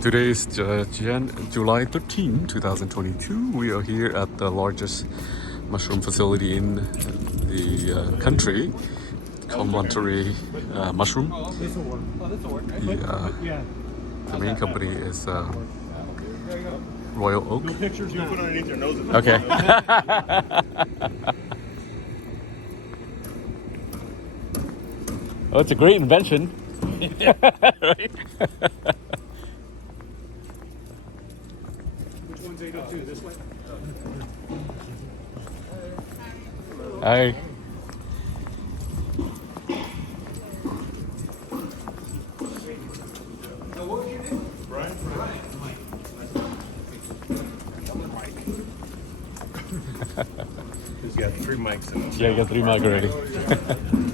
Today is July 13, 2022. We are here at the largest mushroom facility in the country called Monterey Mushroom. The main company is Royal Oak. No pictures you put underneath your nose. Okay. Oh, it's a great invention. Right? Which one's 802? This way? Hi. What was your name? Brian? He's got 3 mics in it. Yeah, you got 3 mics already.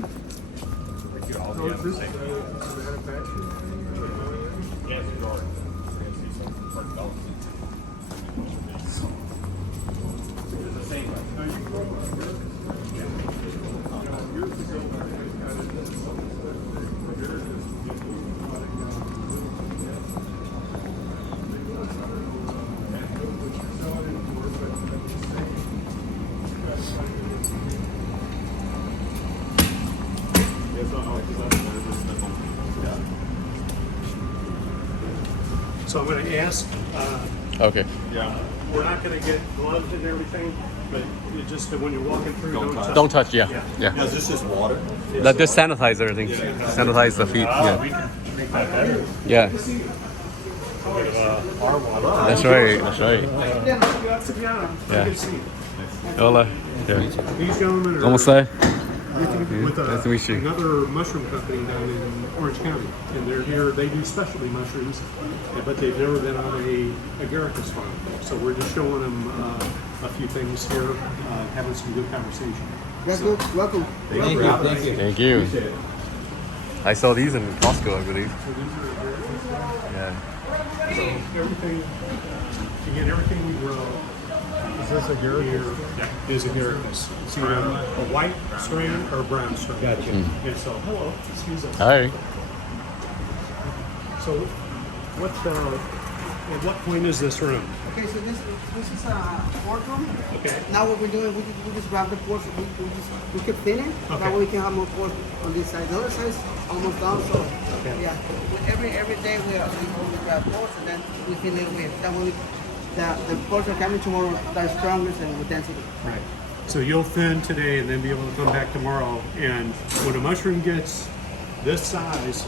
So I'm going to ask, Okay. yeah, we're not going to get gloves and everything, but you just when you're walking through, Don't touch, yeah. Is this just water? Let this sanitize everything. Sanitize the feet. We Yeah. can make that better. Yeah. Our water. That's right. That's right. Yeah. Yeah. You can see. Hola. Yeah. These gentlemen are ¿Cómo está? with Nice to meet you. another mushroom company down in Orange County, and they're here. They do specialty mushrooms, but they've never been on a agaricus farm. So we're just showing them a few things here, having some good conversation. That's good. Welcome. Thank you. I saw these in Costco, I believe. So these are Yeah. so everything. Again, everything we grow. Is this a Here is agaricus. It's either a white strand or a brown strand. Gotcha. And so, hello, excuse us. Hi. So, at what point is this room? Okay, so this is a port room. Okay. Now what we're doing, we just grab the ports. We keep thinning. Okay. That way we can have more ports on this side. The other side is almost done. So Okay. yeah, every day we grab ports and then we fill it with. That way the ports are coming tomorrow that are strongest and with density. Right. So you'll thin today and then be able to come back tomorrow. And when a mushroom gets this size,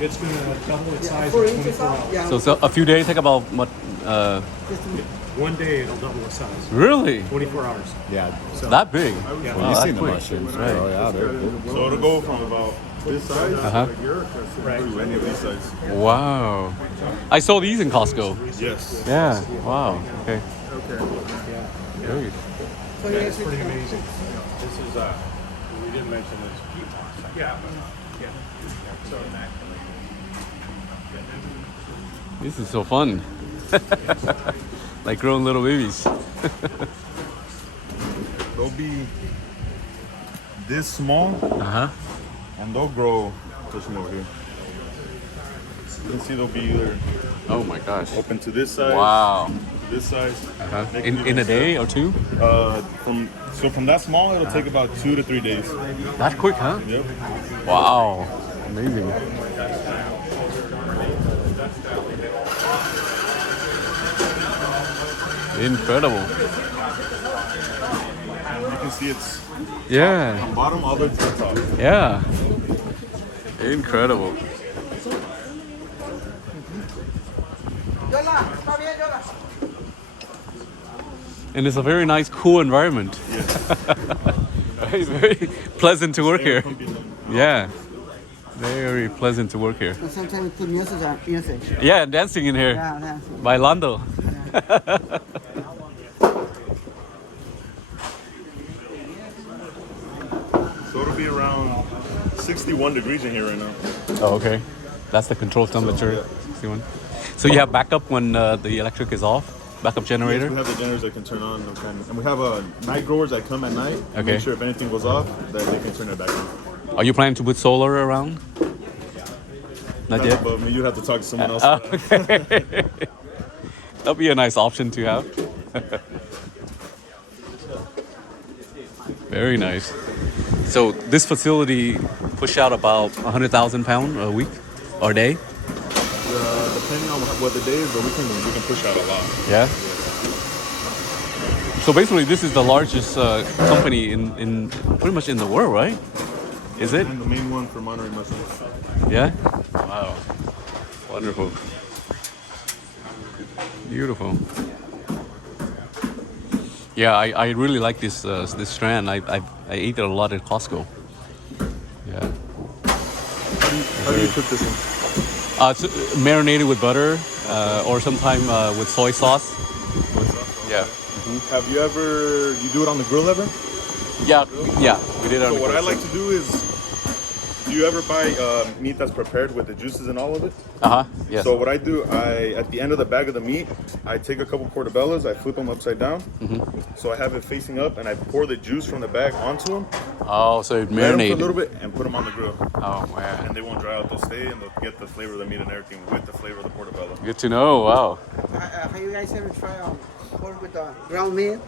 it's going to double its size in 24 hours. Yeah. So a few days take about what? Just to, One day it'll double its size. Really? 24 hours. Yeah. So, That big? yeah. Well, Wow, you've that's seen the quick. mushrooms. Right. Oh, yeah, they're So it'll go from about this size Uh-huh. Right. to any of these sizes. Wow. I saw these in Costco. Yes. Yeah. Wow. Okay. Yeah. Great. so Yeah, yeah, it's pretty amazing. This is we didn't mention this peat moss. Yeah. Yeah. So This is so fun. Like growing little babies. They'll be this small Uh-huh. and they'll grow just over here. You can see they'll be either Oh my gosh. open to this size, Wow. this size. Uh-huh. They can In a even day or two? from that small, it'll take about 2 to 3 days. That quick, huh? Yep. Wow. Amazing. Incredible. You can see it's Yeah. from bottom all the way to the top. Yeah. Incredible. Yola, está bien, Yola. And it's a very nice, cool environment. very, very pleasant to work here. Yeah. Very pleasant to work here. And sometimes we put music. Yeah, dancing in here. Yeah, that's Bailando. So it'll be around 61 degrees in here right now. Oh, okay. That's the control temperature. 61. So you have backup when the electric is off? Backup generator? We have the generators that can turn on, and we have night growers that come at night. To Okay. Make sure if anything goes off, that they can turn it back on. Are you planning to put solar around? Not yet? Above me. You'd have to talk to someone else. Okay. That'll be a nice option to have. Very nice. So this facility push out about 100,000 pounds a week or a day? Depending on what the day is, but we can push out a lot. Yeah. So basically, this is the largest company in pretty much in the world, right? Is it? And the main one for Monterey Mushrooms. Yeah. Wow. Wonderful. Beautiful. Yeah, I really like this this strand. I ate it a lot at Costco. Yeah. How do you cook this one? It's marinated with butter or sometime with soy sauce. Yeah. Have you ever, you do it on the grill ever? Yeah, yeah, we did it on So the what I grill. like to do is, do you ever buy meat that's prepared with the juices and all of it? Yes. So what I do, at the end of the bag of the meat, I take a couple portobellos, I flip them upside down. So I have it facing up and I pour the juice from the bag onto them. Oh, so it Let them for a marinated. little bit and put them on the grill. Oh, man. And they won't dry out, they'll stay and they'll get the flavor of the meat and everything with the flavor of the portobello. Good to know. Wow. Have you guys ever tried pork with ground meat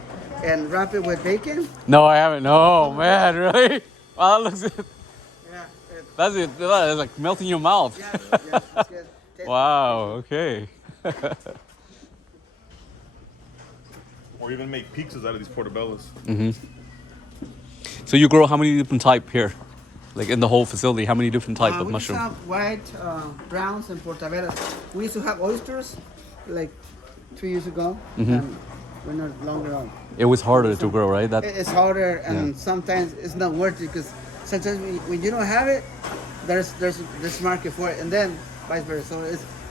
and wrap it with bacon? No, I haven't. No, man, really? Wow, that looks it. Yeah. That's it. That's like melting your mouth. Yeah, it's good. Wow. Okay. Or even make pizzas out of these portobellos. So you grow how many different type here? Like in the whole facility, how many different type of We used to mushroom? have white, browns, and portobellos. We used to have oysters like 2 years ago, and we're not longer on. It was harder to grow, right? That. It's harder, and sometimes it's not worth it because sometimes when you don't have it, there's market for it, and then vice versa. So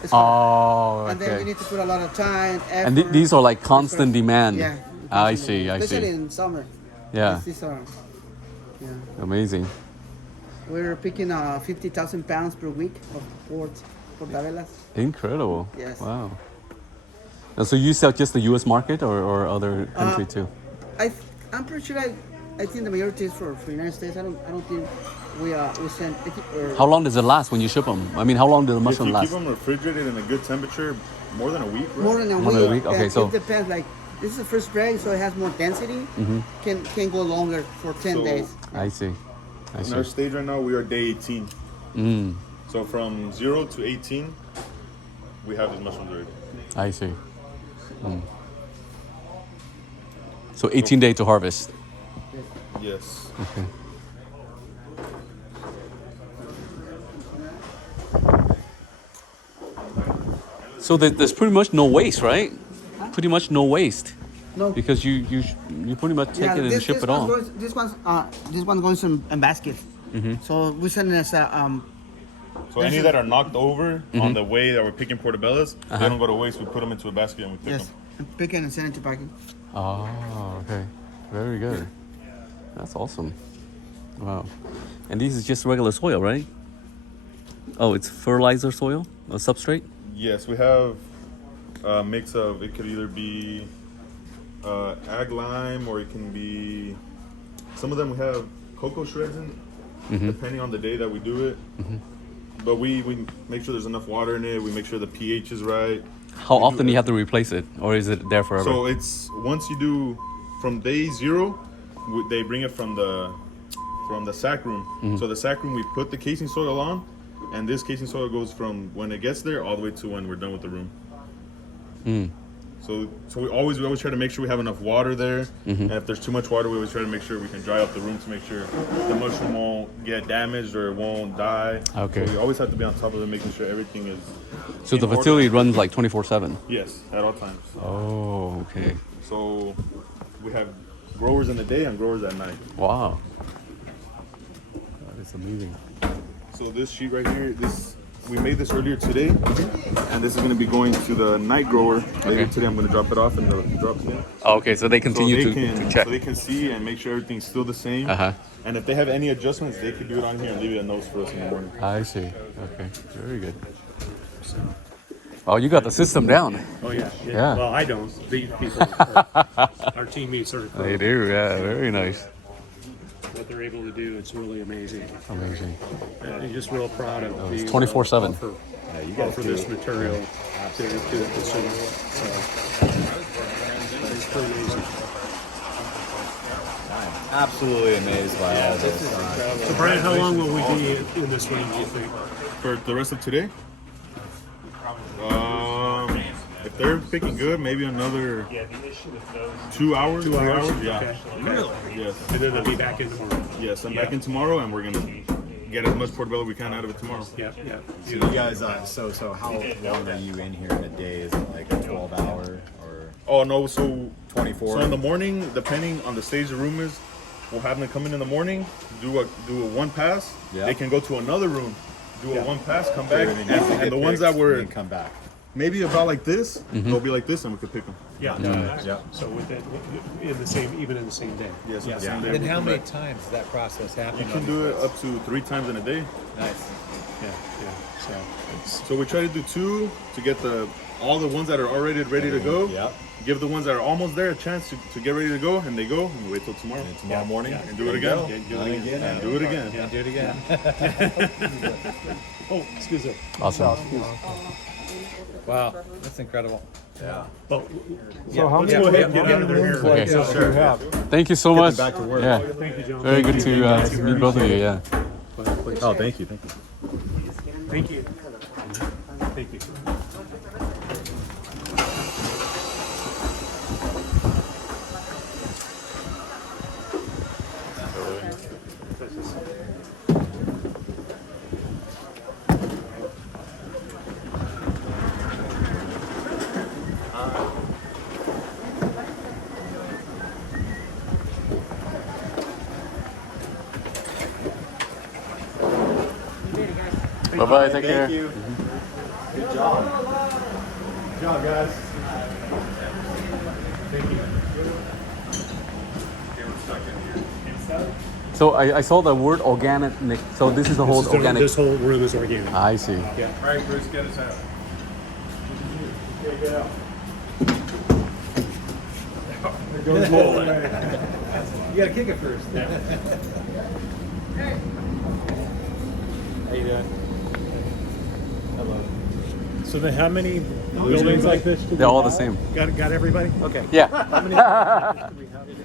it's hard. Oh, And then you okay. need to put a lot of time, effort. And these are like constant demand. Yeah. I see. I Especially see. in summer. Yeah. These are, yeah. Amazing. We're picking 50,000 pounds per week of portobellas. Incredible. Yes. Wow. And so you sell just the U.S. market or other country too? I'm pretty sure I think the majority is for United States. I don't think we send. How long does it last when you ship them? I mean, how long do the If mushroom you last? keep them refrigerated in a good temperature, more than a week, right? More than a More week. than a week? Okay, and so- it depends. Like this is the first spray, so it has more density. Can go longer for 10 So- days. I see. I In our see. stage right now, we are day 18. So from 0 to 18, we have these mushrooms already. I see. So 18 days to harvest. Yes. Okay. So there's pretty much no waste, right? Pretty much no waste No. because you pretty much take it and ship it on. This one goes in baskets. So we send it as a So any that are knocked over on the way that we're picking portobellos, they don't go to waste. We put them into a basket and we pick yes, them. pick it and send it to packing. Oh, okay. Very good. That's awesome. Wow. And this is just regular soil, right? Oh, it's fertilizer soil, a substrate? Yes, we have a mix of, it could either be ag lime or it can be, some of them we have cocoa shreds in it, depending on the day that we do it. But we make sure there's enough water in it. We make sure the pH is right. How often do you have to replace it? Or is it there forever? So it's, once you do, from day 0, they bring it from the sack room. So the sack room, we put the casing soil on, and this casing soil goes from when it gets there all the way to when we're done with the room. So we always try to make sure we have enough water there, and if there's too much water, we always try to make sure we can dry up the room to make sure the mushroom won't get damaged or it won't die. Okay. So we always have to be on top of it, making sure everything is. So in the order. facility runs like 24/7? Yes, at all times. Oh, okay. So we have growers in the day and growers at night. Wow. That is amazing. So this sheet right here, we made this earlier today, and this is going to be going to the night grower later Okay. today. I'm going to drop it off in the drop bin. Oh, okay, so they So continue they to can check. so they can see and make sure everything's still the same. Uh-huh. And if they have any adjustments, they can do it on here and leave it a note for us in the morning. I see. Okay, very good. Oh, you got the system down. Oh yeah. Yeah. Well, I don't. These people, our teammates are. They do, yeah, very nice. what they're able to do, it's really amazing. Amazing. I'm just real proud of It's being 24/7. offer this material to the consumer. So, it's pretty amazing. I'm absolutely amazed by all this. So, Brian, how long will we be in this range, do you think? For the rest of today, if they're picking good, maybe another 2 hours. 2 hours? Yeah. Okay. Really? Yes. And then they'll be back in tomorrow. Yes, I'm back in tomorrow, and we're gonna get as much portobello we can out of it tomorrow. Yeah, yeah. So you guys, so how long are you in here in a day? Is it like a 12-hour or Oh no, so 24? So in the morning, depending on the stage the room is, we'll have them come in the morning, do a one pass. Yeah. They can go to another room, do a one pass, come back, Everything has to and get the ones picked that were and then come back. maybe about like this, they'll be like this, and we could pick them. Yeah, Yeah. So with it, in the same, even in the same day. Yes, Yeah. same day And we how come many back. times does that process happen? You can do it up to 3 times in a day. Nice. Yeah, yeah. So it's, So we try to do 2 to get all the ones that are already ready to go. Yep. Give the ones that are almost there a chance to get ready to go, and they go, and we wait till tomorrow. And tomorrow morning, And do it again. do it again. And do it again. And do it again. Oh, excuse me. Awesome. Wow, that's incredible. Yeah. Oh, So how many go ahead and how get out many of their rooms hair. like Okay. this do you have? Thank you so much. back to work. Yeah. thank you, John. Very good to meet both of you. Yeah. Oh, thank you. Thank you. Thank you. Thank you. Bye bye. Take care. Thank you. Good job. Good job, guys. So I saw the word organic. Nick. So this is the whole organic. This whole room is organic. I see. Yeah. All right, Bruce, get us out. You gotta kick it first. How you doing? Hello. So then how many buildings like this do They're we all the have? same. Got everybody? Okay. Yeah. How many do we have here?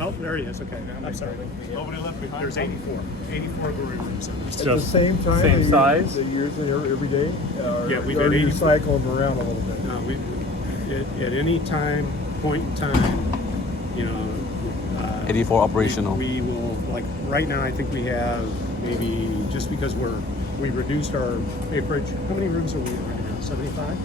Oh, there he is. Okay. I'm sorry. Nobody left behind. There's 84. 84 brewery rooms. It's At the just same time, same they size? use it every day. Yeah, we've or had do you 84. cycle them around a little bit. At any point in time, you know, 84 operational. we will, like right now, I think we have maybe, just because we reduced our acreage. How many rooms are we at right now? 75?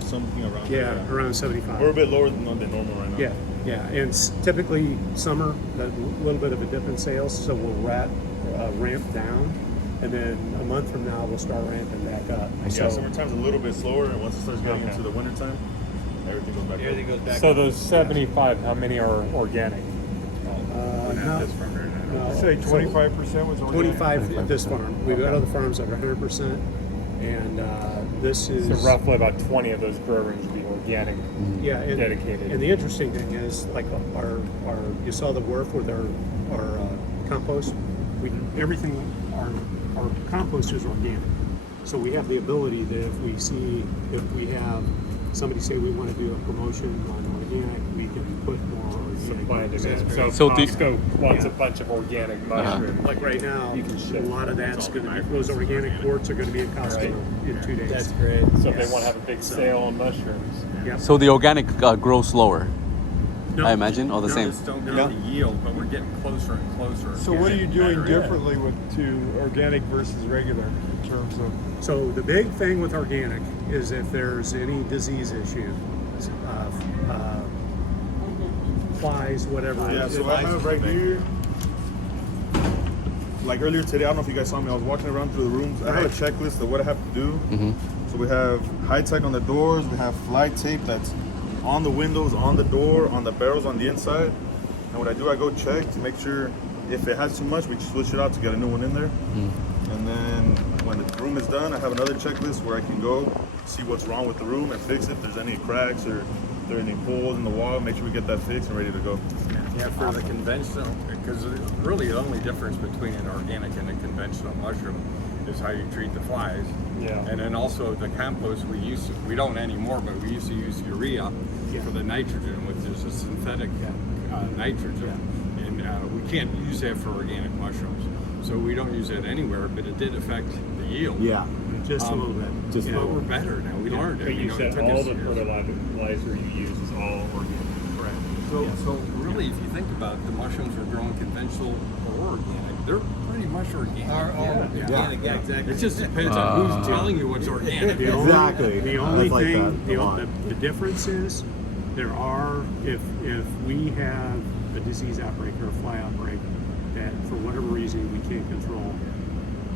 Something around Yeah, there. around 75. We're a bit lower than normal right now. Yeah, yeah, and typically summer, a little bit of a dip in sales, so we'll ramp down, and then a month from now we'll start ramping back up. Yeah, So summertime's a little bit slower, and once it starts getting into the wintertime, everything goes back Everything up. goes back. So those 75, how many are organic? no, Say 25% was organic. 25 at this farm. We've got other farms that are 100%, and this is So roughly about 20 of those grow rooms would be organic. yeah, and, dedicated. And the interesting thing is, like our you saw the wharf with our compost. Everything our compost is organic, so we have the ability that if we have somebody say we want to do a promotion on organic, we can put more Supply and organic. demand. So So the- Costco wants Yeah. a bunch of organic mushrooms. Like right now, You can ship. a lot of that's going to be, those organic quarts are going to be in Costco in 2 days. That's great. So if they want to have a big sale on mushrooms. Yep. So the organic grows slower, No. I imagine, or the same. Don't get the yield, but we're getting closer and closer. So what are you doing Better. differently to organic versus regular in terms of? So the big thing with organic is if there's any disease issue, flies, whatever. Yeah, so I have right here, like earlier today, I don't know if you guys saw me, I was walking around through the rooms. I have a checklist of what I have to do. So we have high tech on the doors, we have fly tape that's on the windows, on the door, on the barrels on the inside. And what I do, I go check to make sure if it has too much, we just switch it out to get a new one in there. And then when the room is done, I have another checklist where I can go see what's wrong with the room and fix it. If there's any cracks or there are any holes in the wall, make sure we get that fixed and ready to go. Yeah, for the conventional, because really the only difference between an organic and a conventional mushroom is how you treat the flies. Yeah. And then also the compost we don't anymore, but we used to use urea for the nitrogen, which is a synthetic nitrogen. And we can't use that for organic mushrooms. So we don't use that anywhere, but it did affect the yield. Yeah. Just a little bit. Just But we're better now. We learned it. But you know, it said took all us the years. fertilizer you use is all organic. So really, if you think about it, the mushrooms are grown conventional or organic. They're pretty much organic. Yeah. exactly. It just depends on who's telling you what's organic. The only- Exactly. The only That's like thing, that. Come on. the difference is, there are, if we have a disease outbreak or a fly outbreak that for whatever reason we can't control,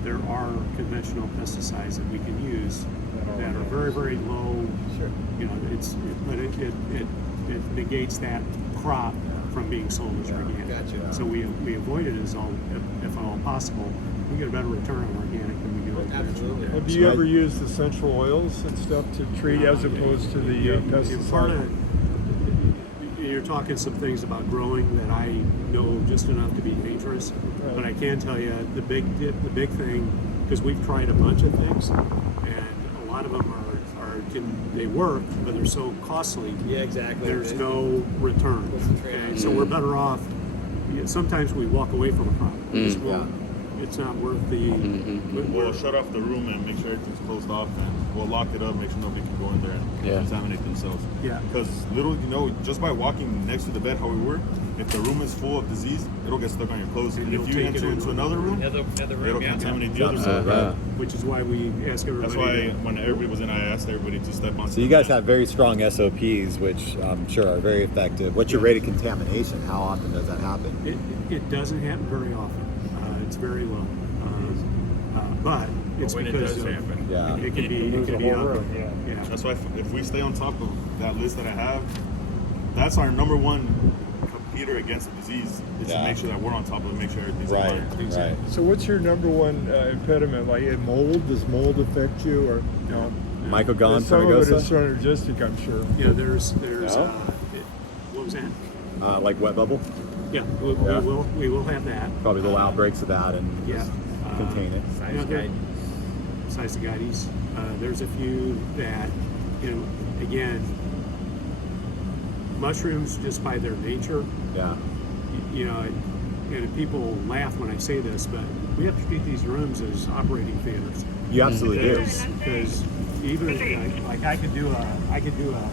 there are conventional pesticides that we can use that are very, very low. Sure. You know, but it negates that crop from being sold as organic. Gotcha. So we avoid it as all, if at all possible. We get a better return on organic than we do on conventional. Absolutely. Well, do you ever use essential oils and stuff to treat as opposed to the Part pesticide? of, you're talking some things about growing that I know just enough to be dangerous, but I can tell you the big thing, because we've tried a bunch of things, and a lot of them they work, but they're so costly. Yeah, exactly. There's no return. What's the trade-off? Okay, so we're better off. Sometimes we walk away from a crop. It's not worth the. We'll shut off the room and make sure everything's closed off, and we'll lock it up, make sure nobody can go in there and contaminate themselves. Yeah. Because just by walking next to the bed how we were, if the room is full of disease, it'll get stuck on your clothes. And you'll if you take it enter in into another room, it'll contaminate the other room. Which is why we ask everybody. That's why when everybody was in, I asked everybody to step on. So you guys have very strong SOPs, which I'm sure are very effective. What's your rate of contamination? How often does that happen? It doesn't happen very often. It's very low. But it's when it because does of, happen. Yeah. it can be Lose the whole up. room, yeah. That's why if we stay on top of that list that I have, that's our number one competitor against the disease. Is to make sure that we're on top of it, make sure everything's in line. Right. So what's your number one impediment? Like mold? Does mold affect you or no? Michael Gahn, Some of it is Ferragosa? synergistic, I'm sure. Yeah, there's No? what was that? Like wet bubble? Yeah, we will have that. Probably little outbreaks of that and Yeah. just contain it. Size of guides. There's a few that, again, mushrooms just by their nature, Yeah. and people laugh when I say this, but we have to treat these rooms as operating theaters. You absolutely do. Because even like I could do a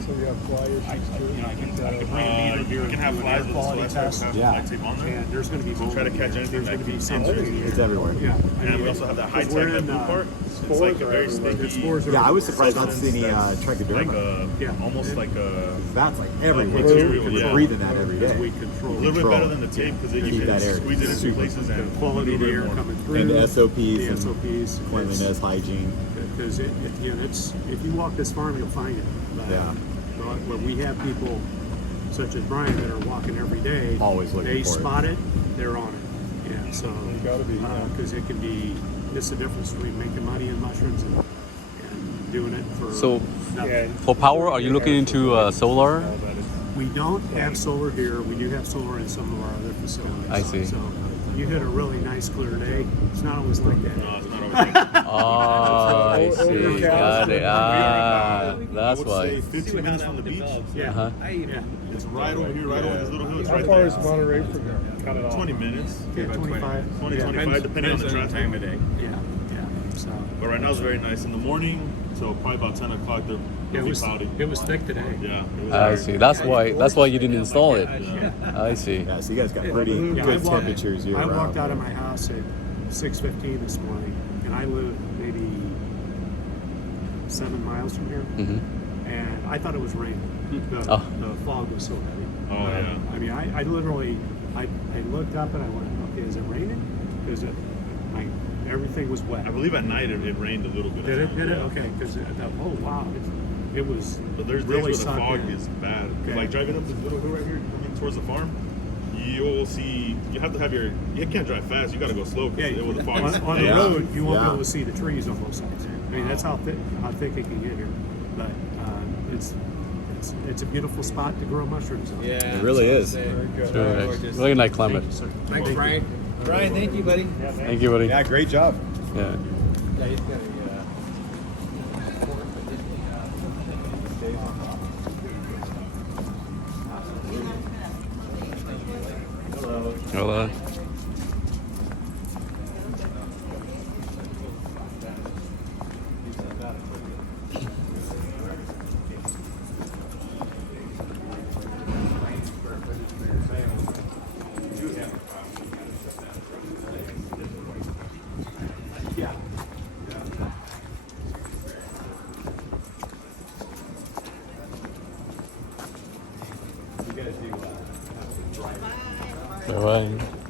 So you have fly issues too? I can bring a meter here You can have and do an air flies with quality this test, Yeah. flag tape on there. and there's going to be mold try to in catch there. anything There's going that to be can- something. It's everywhere. Yeah, And we also have that high because we're tech in, blue part. It's like a very sticky. spores are Yeah, I was surprised not to see any Like trichoderma. almost like a That's like everywhere. material, You're yeah. breathing that every because day. we control little bit Control. better than the tape because you Keep that can air squeeze it into super. places the and quality of the air more. coming through. And the SOPs the and SOPs, cleanliness, hygiene. because it's if you walk this farm, you'll find it. But, Yeah. But we have people such as Brian that are walking every day. Always looking They for it. spot it, they're on it. Yeah, so You gotta be, yeah. because it can be. It's the difference between making money in mushrooms and doing it for. So nothing. Yeah. for power, are you looking into solar? We don't have solar here. We do have solar in some of our other facilities. I see. So you hit a really nice clear day. It's not always like that. No, it's not always like that. Oh, I see. Got it. That's I would why. say 15 minutes from the beach. Yeah. Uh-huh. Yeah. It's right over here, right over this little hill. It's How right far there. is Monterey from there? Cut it off. 20 minutes. Yeah, 25. 20, yeah. 25, depending on the traffic. time of day. Yeah. So But right now it's very nice. In the morning, so probably about 10 o'clock, it it'll be was cloudy. it was thick today. Yeah. It was I hard. see. That's why you didn't install it. I see. Yeah, so you guys got pretty Yeah, good temperatures year I round. walked out of my house at 6:15 this morning, and I live maybe 7 miles from here, and I thought it was raining. The fog was so heavy. Oh, yeah. I mean, I literally, I looked up and I went, okay, is it raining? Because everything was wet. I believe at night it rained a little bit. Did it? Did it? Yeah. Okay, because oh wow, it was. But there's days really where the sucked fog in. is bad. Okay. Like driving up this little hill right here, coming towards the farm, you'll see, you have to have you can't drive fast, you gotta go slow Yeah, because the fog is on the Yeah. road, you won't be Yeah. able to see the trees on both sides. I mean, that's how thick it can get here. But it's It's a beautiful spot to grow mushrooms on. Yeah, It really is. It's really nice. Really nice climate. Thank you, sir. Thanks, Brian. Brian, thank you, buddy. Thank you, buddy. Yeah, great job. Yeah. Yeah, he's got a. Hola. Bye bye.